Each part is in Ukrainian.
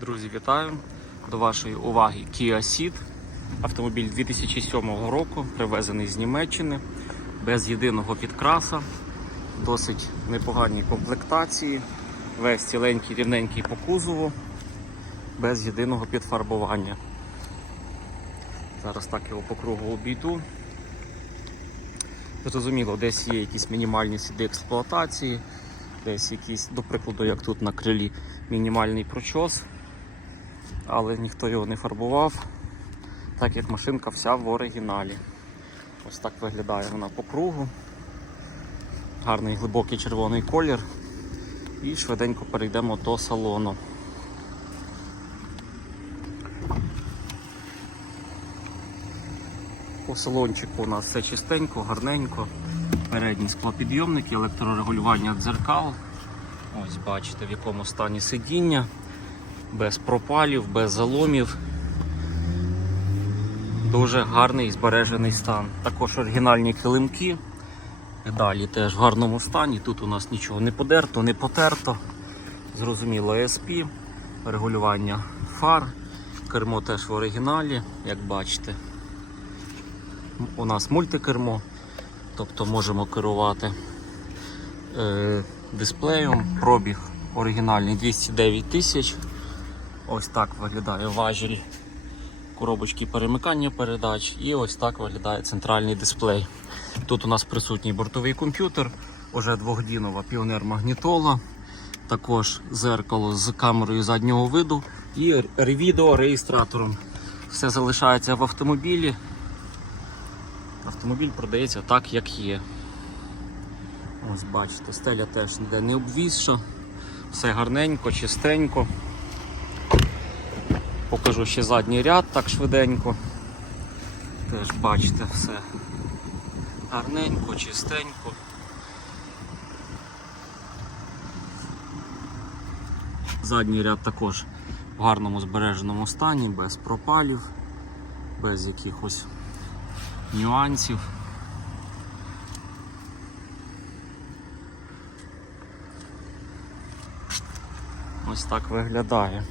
Друзі, вітаю! До вашої уваги Kia Ceed. Автомобіль 2007 року, привезений з Німеччини, без єдиного підкраса, досить непоганій комплектації, весь ціленький, рівненький по кузову, без єдиного підфарбування. Зараз так його по кругу обійду. Зрозуміло, десь є якісь мінімальні сліди експлуатації, десь якісь, до прикладу, як тут на крилі, мінімальний прочос, але ніхто його не фарбував, так як машинка вся в оригіналі. Ось так виглядає вона по кругу. Гарний глибокий червоний колір. І швиденько перейдемо до салону. По салончику у нас все чистенько, гарненько. Передній склопідйомник, електрорегулювання дзеркал. Ось бачите в якому стані сидіння, без пропалів, без заломів. Дуже гарний збережений стан. Також оригінальні килимки. Далі теж в гарному стані. Тут у нас нічого не подерто, не потерто. Зрозуміло ESP, регулювання фар, кермо теж в оригіналі, як бачите. У нас мультикермо, тобто можемо керувати е, дисплеєм. Пробіг оригінальний 209 тисяч. Ось так виглядає важіль коробочки перемикання передач і ось так виглядає центральний дисплей. Тут у нас присутній бортовий комп'ютер, уже двохдінова піонер магнітола, також зеркало з камерою заднього виду і відео реєстратором. Все залишається в автомобілі. Автомобіль продається так, як є. Ось бачите, стеля теж ніде не обвісша, все гарненько, чистенько. Покажу ще задній ряд так швиденько. Теж бачите все гарненько, чистенько. Задній ряд також в гарному збереженому стані, без пропалів, без якихось нюансів. Ось так виглядає.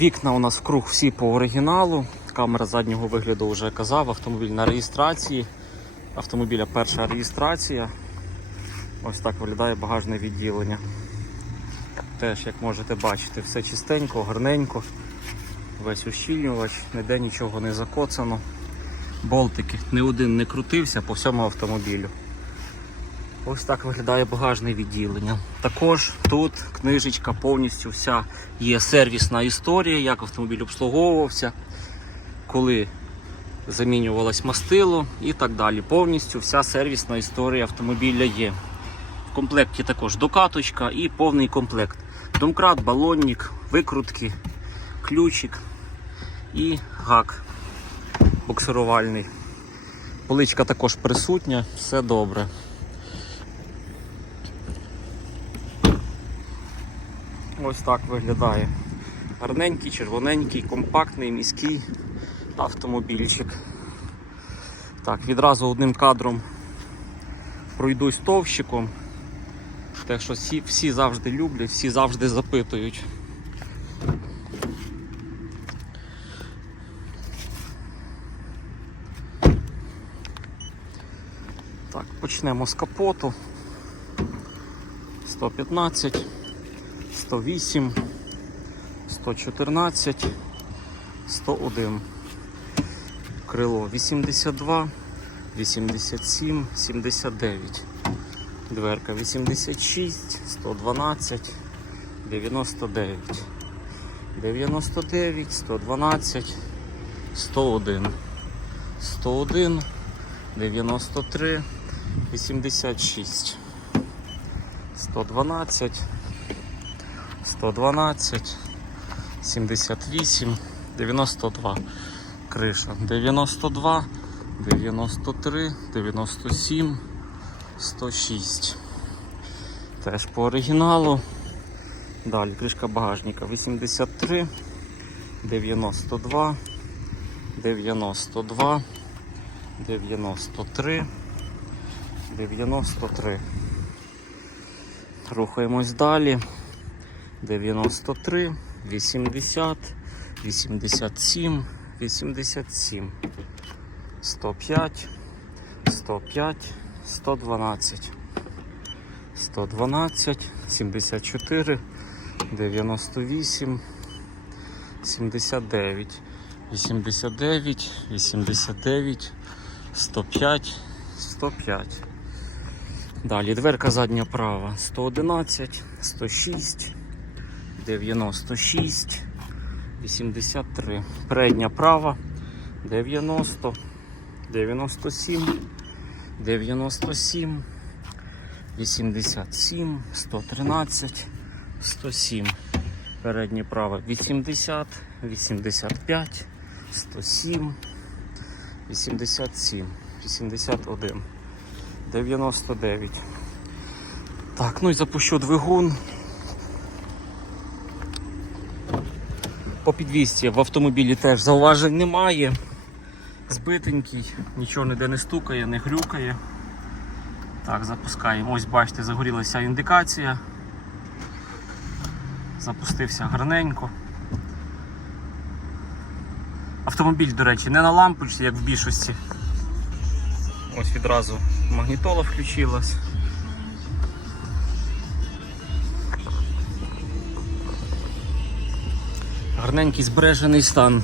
Вікна у нас вкруг всі по оригіналу. Камера заднього вигляду вже казав, автомобіль на реєстрації. Автомобіля перша реєстрація. Ось так виглядає багажне відділення. Теж, як можете бачити, все чистенько, гарненько, весь ущільнювач, ніде нічого не закоцано. Болтики ні один не крутився по всьому автомобілю. Ось так виглядає багажне відділення. Також тут книжечка повністю вся є сервісна історія, як автомобіль обслуговувався, коли замінювалось мастило і так далі. Повністю вся сервісна історія автомобіля є. В комплекті також докаточка і повний комплект. Домкрат, балонник, викрутки, ключик і гак буксирувальний. Поличка також присутня, все добре. Ось так виглядає. Гарненький, червоненький, компактний, міський автомобільчик. Так, відразу одним кадром пройдусь товщиком. Те, що всі, всі завжди люблять, всі завжди запитують. Так, почнемо з капоту. 115, 108, 114, 101. Крило 82, 87, 79. Дверка 86, 112, 99. 99, 112, 101. 101, 93, 86. 112, 112, 78, 92. Криша 92, 93, 97, 106. Теж по оригіналу. Далі кришка багажника 83, 92, 92, 93, 93. Рухаємось далі. 93, 80, 87, 87, 105, 105, 112, 112, 74, 98, 79, 89, 89, 105, 105. Далі дверка задня права. 111, 106, 96, 83. Передня права 90, 97, 97, 87, 113, 107. Переднє право 80, 85, 107, 87, 81. 99. Так, ну і запущу двигун. По підвісті в автомобілі теж зауважень немає. Збитенький, нічого ніде не стукає, не грюкає. Так, запускаємо. Ось бачите, загорілася індикація. Запустився гарненько. Автомобіль, до речі, не на лампочці, як в більшості. Ось відразу магнітола включилась. Гарненький збережений стан.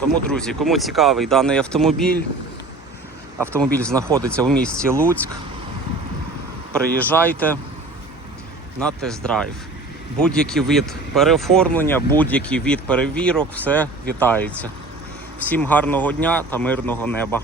Тому, друзі, кому цікавий даний автомобіль, автомобіль знаходиться у місті Луцьк. Приїжджайте на тест-драйв. Будь-який від переоформлення, будь-який від перевірок, все вітається. Всім гарного дня та мирного неба.